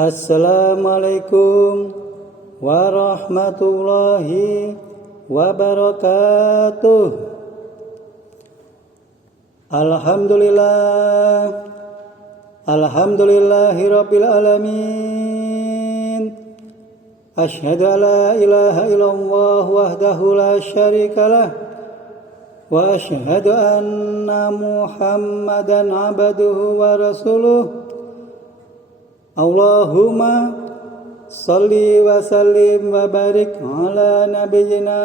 Assalamualaikum warahmatullahi wabarakatuh. Alhamdulillahi rabbil alamin. Asyhadu an la ilaha illallah wahdahu la syarikalah wa asyhadu anna Muhammadan abduhu wa rasuluh. Allahumma salli wa sallim wa barik ala nabiyyina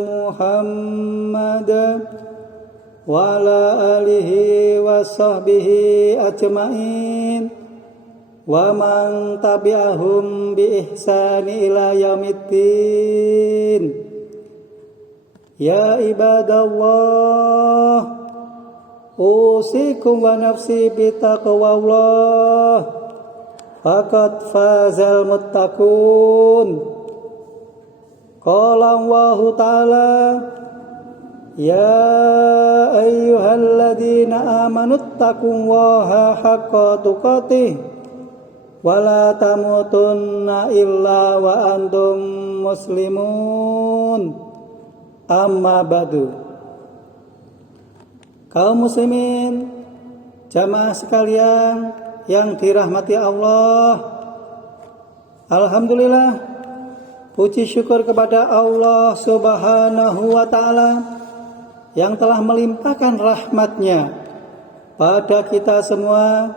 Muhammad wa ala alihi wa sahbihi ajma'in wa man tabi'ahum bi ihsani ila yaumiddin. Ya ibadallah, usikum wa nafsi bi taqwallah. Faqad fazal muttaqun. Qala Allahu ta'ala, ya ayyuhalladzina amanu taqullaha haqqa tuqatih wa la tamutunna illa wa antum muslimun. Amma ba'du. Kaum muslimin, jamaah sekalian yang dirahmati Allah, alhamdulillah, puji syukur kepada Allah Subhanahu wa ta'ala yang telah melimpahkan rahmatnya pada kita semua,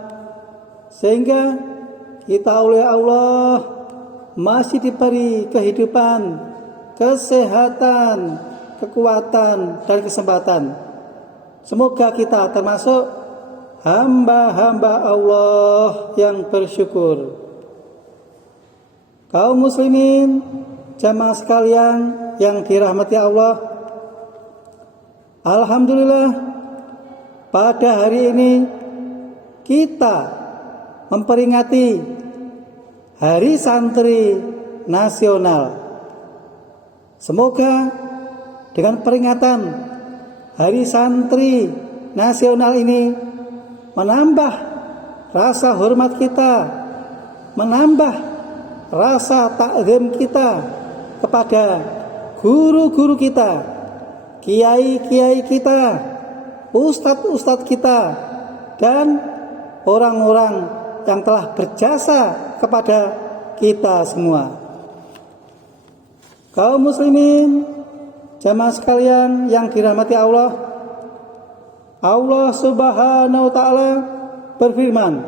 sehingga kita oleh Allah masih diberi kehidupan, kesehatan, kekuatan, dan kesempatan. Semoga kita termasuk hamba-hamba Allah yang bersyukur. Kaum muslimin, jamaah sekalian yang dirahmati Allah, alhamdulillah, pada hari ini kita memperingati Hari Santri Nasional. Semoga dengan peringatan Hari Santri Nasional ini menambah rasa hormat kita, menambah rasa takzim kita kepada guru-guru kita, kiai-kiai kita, ustadz-ustadz kita, dan orang-orang yang telah berjasa kepada kita semua. Kaum muslimin, jamaah sekalian yang dirahmati Allah, Allah Subhanahu wa ta'ala berfirman,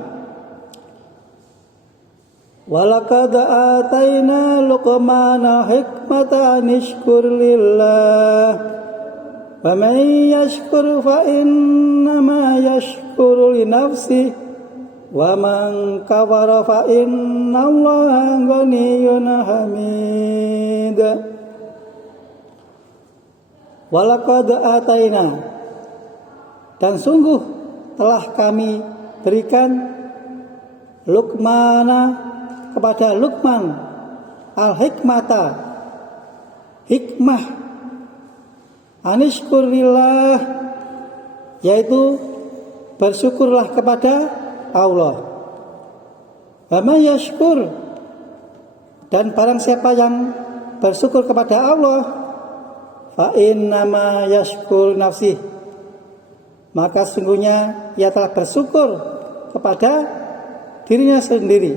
walaqad atayna Luqmana hikmatan anishkur lillah wa man yashkur fa innama yashkuru li nafsihi wa man kafara fa innallaha ghaniyyun hamid. Walaqad atayna, dan sungguh telah kami berikan Luqmana kepada Luqman al-hikmata, hikmah, anishkurillah, yaitu bersyukurlah kepada Allah. Wa may yashkur, dan barang siapa yang bersyukur kepada Allah, fa innama yashkur nafsihi, maka sungguhnya ia telah bersyukur kepada dirinya sendiri,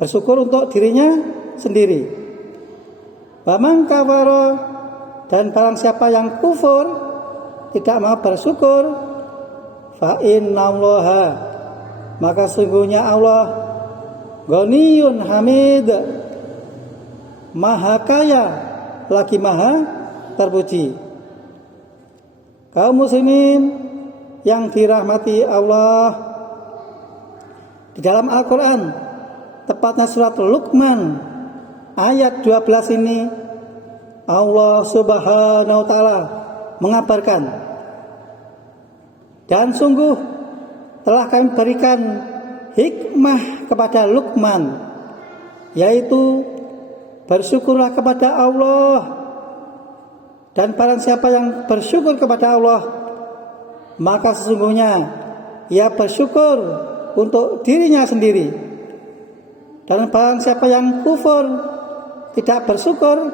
bersyukur untuk dirinya sendiri. Wa man kafara, dan barang siapa yang kufur, tidak mau bersyukur, fa innallaha, maka sungguhnya Allah ghaniyyun hamid, maha kaya lagi maha terpuji. Kaum muslimin yang dirahmati Allah, di dalam Al-Quran, tepatnya surat Luqman ayat 12 ini, Allah Subhanahu wa ta'ala mengabarkan, dan sungguh telah kami berikan hikmah kepada Luqman, yaitu bersyukurlah kepada Allah. Dan barang siapa yang bersyukur kepada Allah, maka sesungguhnya ia bersyukur untuk dirinya sendiri. Dan barang siapa yang kufur, tidak bersyukur,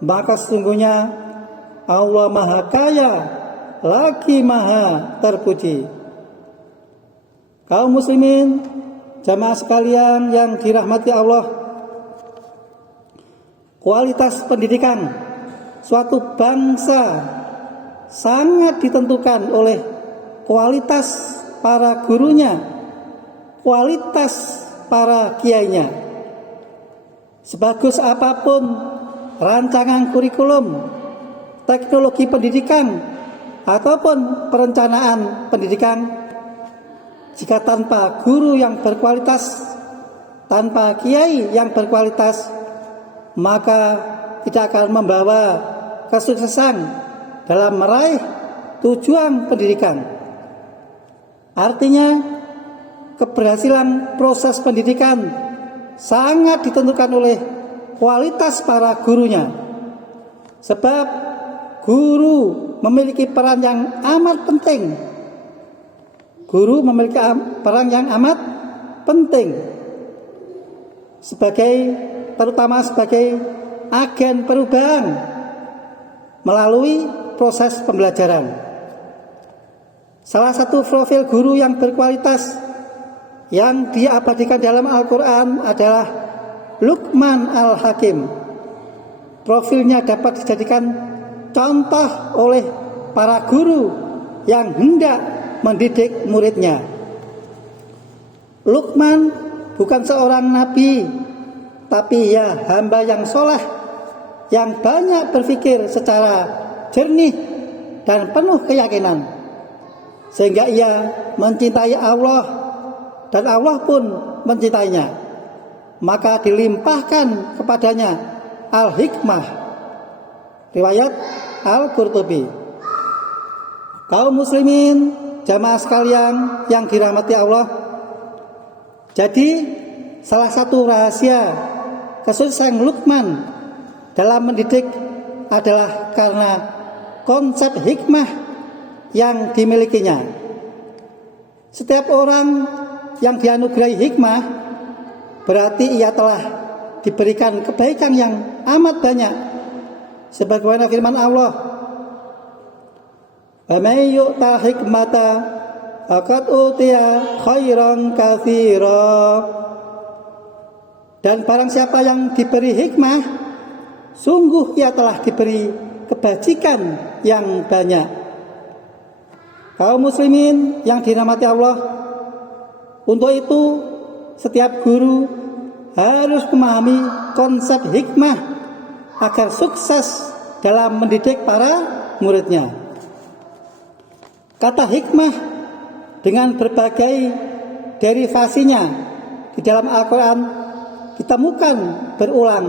maka sesungguhnya Allah Maha Kaya lagi Maha Terpuji. Kaum muslimin, jamaah sekalian yang dirahmati Allah, kualitas pendidikan suatu bangsa sangat ditentukan oleh kualitas para gurunya, kualitas para kiainya. Sebagus apapun rancangan kurikulum, teknologi pendidikan, ataupun perencanaan pendidikan, jika tanpa guru yang berkualitas, tanpa kiai yang berkualitas, maka tidak akan membawa kesuksesan dalam meraih tujuan pendidikan. Artinya, keberhasilan proses pendidikan sangat ditentukan oleh kualitas para gurunya. Sebab guru memiliki peran yang amat penting. Guru memiliki peran yang amat penting terutama sebagai agen perubahan melalui proses pembelajaran. Salah satu profil guru yang berkualitas yang diabadikan dalam Al-Quran adalah Luqman Al-Hakim. Profilnya dapat dijadikan contoh oleh para guru yang hendak mendidik muridnya. Luqman bukan seorang nabi, tapi ia hamba yang soleh, yang banyak berpikir secara jernih dan penuh keyakinan, sehingga ia mencintai Allah dan Allah pun mencintainya. Maka dilimpahkan kepadanya al-hikmah. Riwayat Al-Qurtubi. Kaum muslimin, jamaah sekalian yang dirahmati Allah, jadi salah satu rahasia kesuksesan Luqman dalam mendidik adalah karena konsep hikmah yang dimilikinya. Setiap orang yang dianugerahi hikmah berarti ia telah diberikan kebaikan yang amat banyak. Sebagaimana firman Allah, "Wa may yu'tal hikmata faqad utiya khairan katsira." Dan barang siapa yang diberi hikmah, sungguh ia telah diberi kebajikan yang banyak. Kaum muslimin yang dirahmati Allah, untuk itu setiap guru harus memahami konsep hikmah agar sukses dalam mendidik para muridnya. Kata hikmah dengan berbagai derivasinya di dalam Al-Quran ditemukan berulang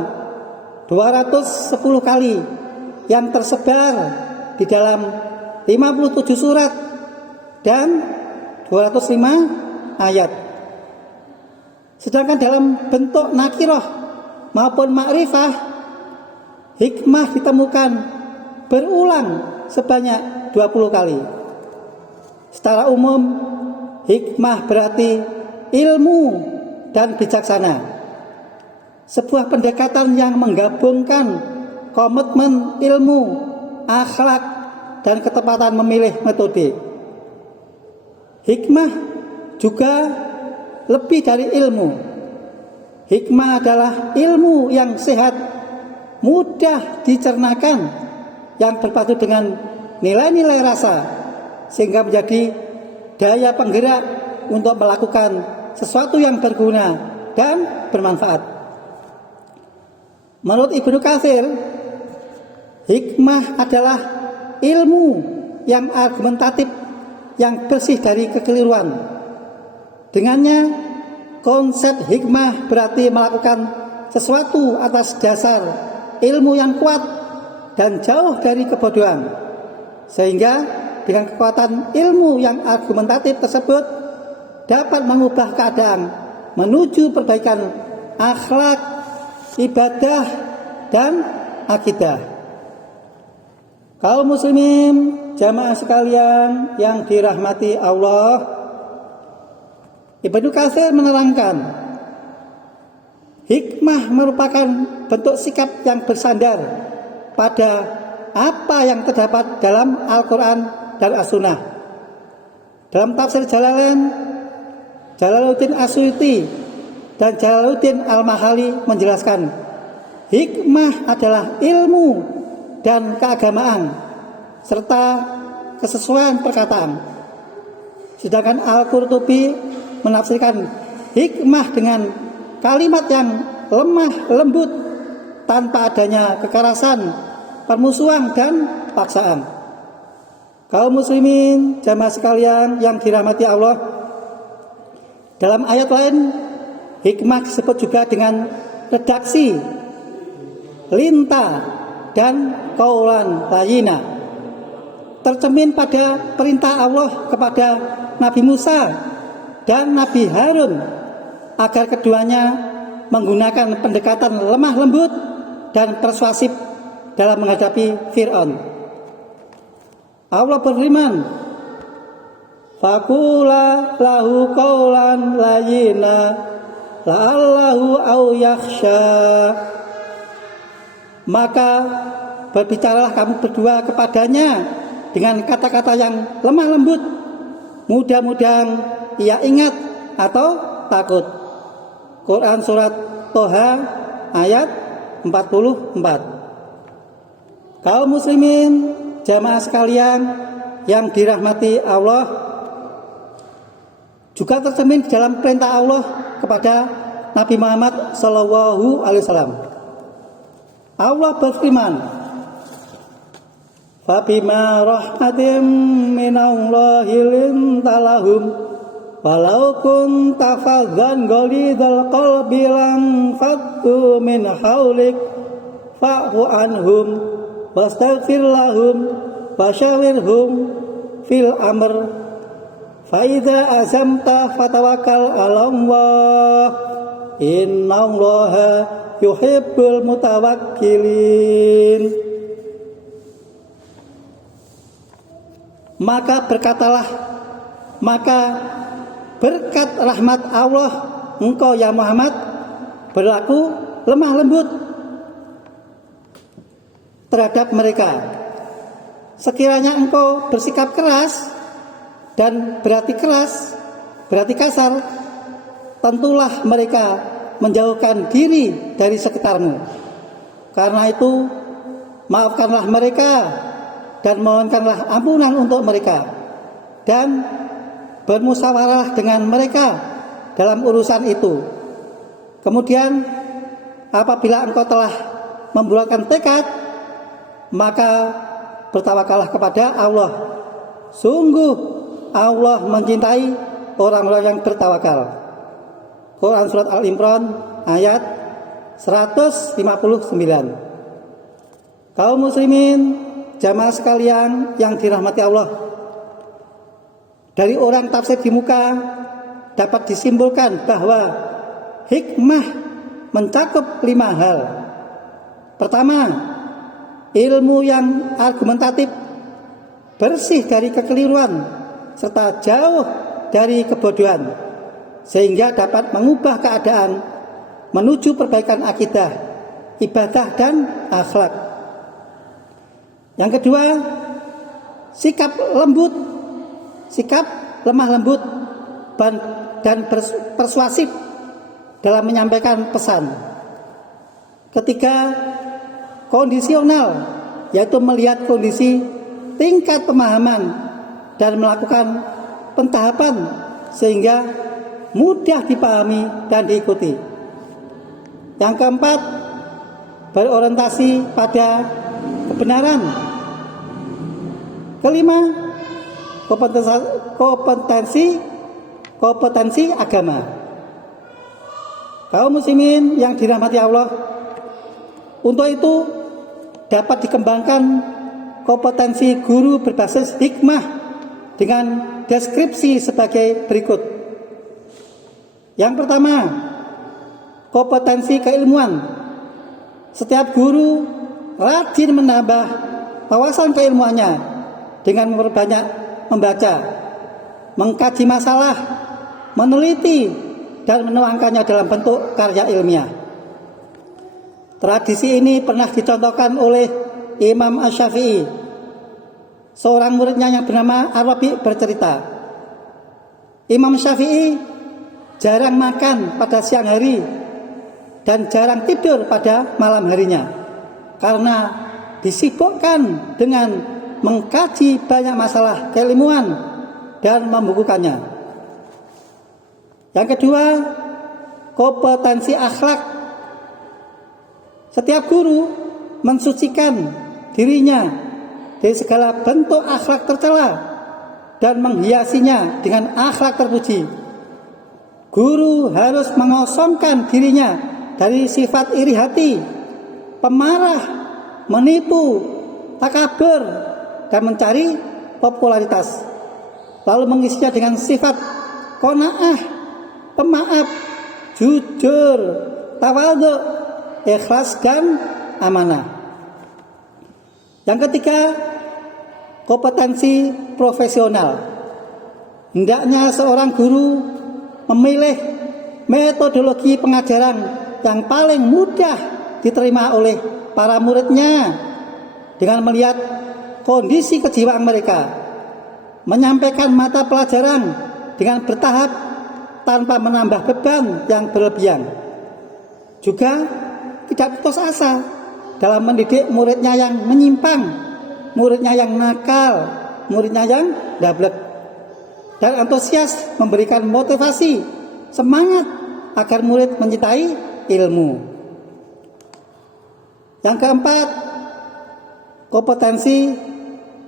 210 kali yang tersebar di dalam 57 surat dan 205 ayat. Sedangkan dalam bentuk nakirah maupun ma'rifah, hikmah ditemukan berulang sebanyak 20 kali. Secara umum, hikmah berarti ilmu dan bijaksana. Sebuah pendekatan yang menggabungkan komitmen ilmu, akhlak, dan ketepatan memilih metode. Hikmah juga lebih dari ilmu. Hikmah adalah ilmu yang sehat, mudah dicernakan, yang berpadu dengan nilai-nilai rasa, sehingga menjadi daya penggerak untuk melakukan sesuatu yang berguna dan bermanfaat. Menurut Ibnu Katsir, hikmah adalah ilmu yang argumentatif, yang bersih dari kekeliruan. Dengannya, konsep hikmah berarti melakukan sesuatu atas dasar ilmu yang kuat dan jauh dari kebodohan, sehingga dengan kekuatan ilmu yang argumentatif tersebut dapat mengubah keadaan menuju perbaikan akhlak, ibadah, dan akidah. Kaum muslimin, jamaah sekalian yang dirahmati Allah, Ibnu Katsir menerangkan Hikmah merupakan bentuk sikap yang bersandar pada apa yang terdapat dalam Al-Quran dan As-Sunnah. Dalam tafsir Jalalain, Jalaluddin As-Suyuti dan Jalaluddin Al-Mahali menjelaskan, hikmah adalah ilmu dan keagamaan serta kesesuaian perkataan. Sedangkan Al-Qurtubi menafsirkan hikmah dengan kalimat yang lemah lembut tanpa adanya kekerasan, permusuhan dan paksaan. Kaum muslimin jamaah sekalian yang dirahmati Allah, dalam ayat lain hikmah disebut juga dengan redaksi, linta dan qaulan layyina, tercermin pada perintah Allah kepada Nabi Musa dan Nabi Harun agar keduanya menggunakan pendekatan lemah lembut dan persuasif dalam menghadapi Fir'aun. Allah berfirman, faqula lahu qaulan layyina la'allahu au yakhsha. Maka berbicaralah kamu berdua kepadanya dengan kata-kata yang lemah lembut, mudah-mudahan ia ingat atau takut. Quran surat Toha ayat 44. Kaum muslimin jamaah sekalian yang dirahmati Allah, juga tercermin di dalam perintah Allah kepada Nabi Muhammad sallallahu alaihi wasallam. Allah berfirman, fabima rahmatin minallahi lintalahum walau kunta fadzan ghalidhal qalbi lam faddu min haulik fa'fu anhum wastaghfir lahum wasyawirhum fil amr fa idza azamta fatawakkal 'ala Allah innallaha yuhibbul mutawakkilin. Maka berkat rahmat Allah engkau ya Muhammad berlaku lemah lembut terhadap mereka. Sekiranya engkau bersikap keras dan berarti kasar, tentulah mereka menjauhkan diri dari sekitarmu. Karena itu maafkanlah mereka dan mohonkanlah ampunan untuk mereka, dan bermusyawarah dengan mereka dalam urusan itu. Kemudian apabila engkau telah membulatkan tekad, maka bertawakallah kepada Allah. Sungguh Allah mencintai orang-orang yang bertawakal. Quran surat Al-Imran ayat 159. Kaum muslimin jamaah sekalian yang dirahmati Allah, dari orang tafsir di muka dapat disimpulkan bahwa hikmah mencakup 5 hal. Pertama, ilmu yang argumentatif, bersih dari kekeliruan serta jauh dari kebodohan, sehingga dapat mengubah keadaan menuju perbaikan akidah, ibadah dan akhlak. Yang kedua, sikap lemah lembut dan persuasif dalam menyampaikan pesan. Ketiga, kondisional, yaitu melihat kondisi, tingkat pemahaman dan melakukan pentahapan sehingga mudah dipahami dan diikuti. Yang keempat, berorientasi pada kebenaran. Kelima, kompetensi agama. Kaum muslimin yang dirahmati Allah, untuk itu dapat dikembangkan kompetensi guru berbasis hikmah dengan deskripsi sebagai berikut. Yang pertama, kompetensi keilmuan. Setiap guru rajin menambah wawasan keilmuannya dengan memperbanyak membaca, mengkaji masalah, meneliti dan menuangkannya dalam bentuk karya ilmiah. Tradisi ini pernah dicontohkan oleh Imam Asy-Syafi'i. Seorang muridnya yang bernama Ar-Rabi' bercerita, Imam Syafi'i jarang makan pada siang hari dan jarang tidur pada malam harinya karena disibukkan dengan mengkaji banyak masalah keilmuan dan membukukannya. Yang kedua, kompetensi akhlak. Setiap guru mensucikan dirinya dari segala bentuk akhlak tercela dan menghiasinya dengan akhlak terpuji. Guru harus mengosongkan dirinya dari sifat iri hati, pemarah, menipu, takabur, dan mencari popularitas. Lalu mengisinya dengan sifat qanaah, pemaaf, jujur, tawadhu, ikhlas dan amanah. Yang ketiga, kompetensi profesional. Hendaknya seorang guru memilih metodologi pengajaran yang paling mudah diterima oleh para muridnya dengan melihat kondisi kejiwaan mereka, menyampaikan mata pelajaran dengan bertahap tanpa menambah beban yang berlebihan. Juga tidak putus asa dalam mendidik muridnya yang menyimpang, muridnya yang nakal, muridnya yang dablek, dan antusias memberikan motivasi, semangat agar murid mencintai ilmu. Yang keempat, kompetensi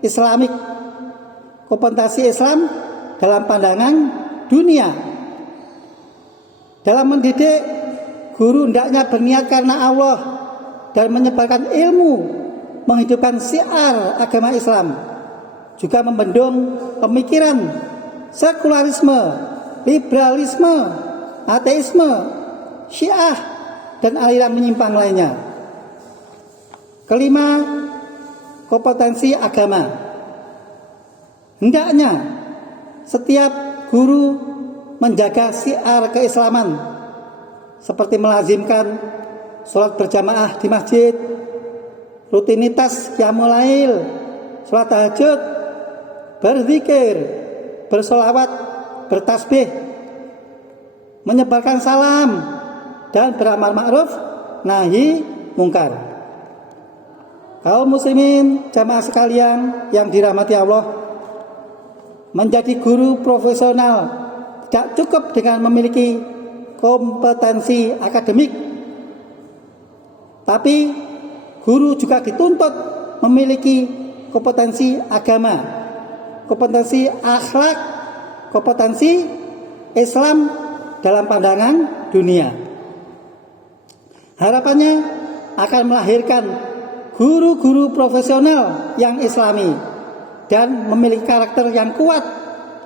Islamik, kompetensi Islam dalam pandangan dunia. Dalam mendidik, guru hendaknya berniat karena Allah dan menyebarkan ilmu, menghidupkan syiar agama Islam, juga membendung pemikiran sekularisme, liberalisme, ateisme, syiah, dan aliran menyimpang lainnya. Kelima, kompetensi agama. Hendaknya setiap guru menjaga syiar keislaman seperti melazimkan sholat berjamaah di masjid, rutinitas qiyamul lail, sholat tahajud, berzikir, bersolawat, bertasbih, menyebarkan salam, dan beramal ma'ruf nahi mungkar. Kaum muslimin jamaah sekalian yang dirahmati Allah, menjadi guru profesional tidak cukup dengan memiliki kompetensi akademik, tapi guru juga dituntut memiliki kompetensi agama, kompetensi akhlak, kompetensi Islam dalam pandangan dunia. Harapannya akan melahirkan guru-guru profesional yang islami dan memiliki karakter yang kuat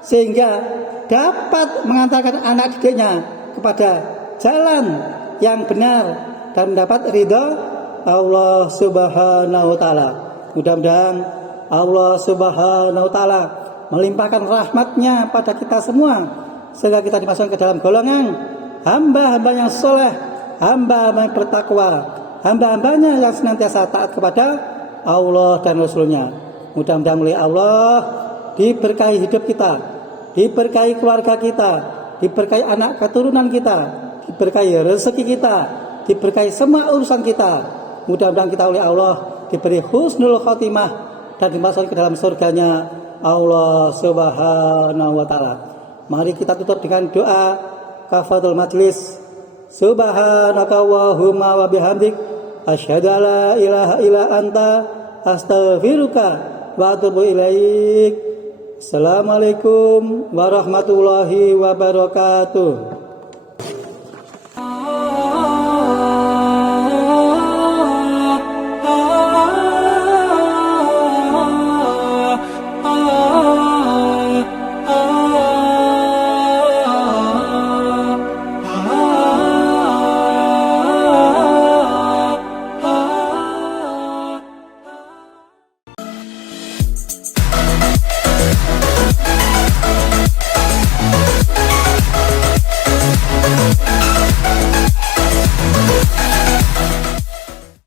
sehingga dapat mengantarkan anak didiknya kepada jalan yang benar dan mendapat ridha Allah Subhanahu wa taala. Mudah-mudahan Allah Subhanahu wa taala melimpahkan rahmatnya pada kita semua sehingga kita dimasukkan ke dalam golongan hamba-hamba yang soleh, hamba-hamba yang bertakwa, hamba-hambanya yang senantiasa taat kepada Allah dan Rasulnya. Mudah-mudahan oleh Allah diberkahi hidup kita, diberkahi keluarga kita, diberkahi anak keturunan kita, diberkahi rezeki kita, diberkahi semua urusan kita. Mudah-mudahan kita oleh Allah diberi husnul khotimah dan dimasukkan ke dalam surganya Allah Subhanahu wa taala. Mari kita tutup dengan doa kafatul majlis. Subhanaka Allahumma wa bihamdik asyhadu an la ilaha illa anta astaghfiruka wa atubu ilaik. Assalamualaikum warahmatullahi wabarakatuh.